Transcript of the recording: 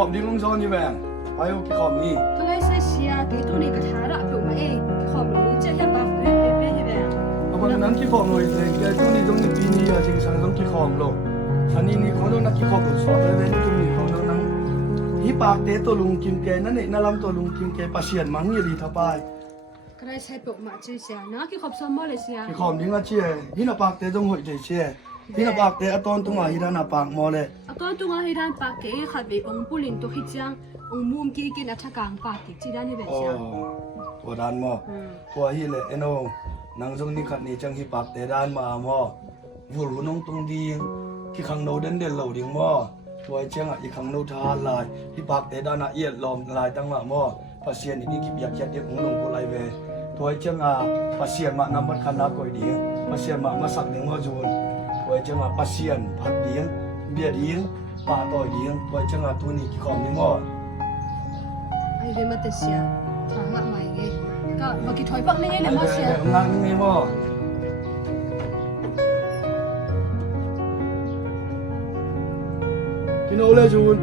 ขอบดิ้งลงซ้อนนี่แบงไปโอกี่ขอบนี่ก็เลยเสียกี่ตัวนี้ก็ท้าระตัวมาเองขอบรู้จะให้บัฟเป๊ะเป๊ะให้แบบเอาคนนั้นกี่ขอบหน่อยเลยแกตัวนี้ต้องปีนี้จริงสังต้องกี่ขอบโลอันนี้นี่เขาต้องนักกี่ขอบสอนเลยเป็นตัวนี้เขาต้องนั่งฮิปากเตตัวลุงกิมแกนั่นเองน่าล้ำตัวลุงกิมแกปัสเซียนมังยี่ดีทับไปก็เลยใช้ปกมาชื่อเสียนะกี่ขอบซ้อมมาเลยเสียกี่ขอบดิ้งอ่ะเชี่ยฮินาปากเตต้องหัวใจเชี่ยฮินาปากเตอตอนตัวมาฮิรานาปากมอเลยตอนตัวให้ด้านปากเก๋ขัดไปองปุลินตัวขี้จังองมุมกี้กินอัฐกลางปากติจีด้านนี่แบบเสียตัวด้านมอตัวฮิเลยเอ็นโอนังจงนี่ขัดนี่จังฮิปากเตด้านมามอวูรุนงตรงดีที่ขังโนเด่นเด่นเหล่าดิ้งมอตัวเชียงอ่ะอีขังโนทาลายฮิปากเตด้านเอียดลอมลายตั้งมามอปัสเซียนนี่กิบอยากเจ็ดเด็กของลงกุไลเวตัวเชียงอ่ะปัสเซียนมานำบัดคันนักก่อยดีปัสเซียนมาสักหนึ่งมอจูนตัวเชียงอ่ะปัสเซียนผัดดีเบียดีป่าต่อยดีตัวเชียงอ่ะตัวนี้กี่ของนี่มอไอ้เรื่องมันเสียทางละใหม่ไงก็มากี่ถอยปักนี่ไงเลยมาเสียงานนี่มอกินโอเลยจูน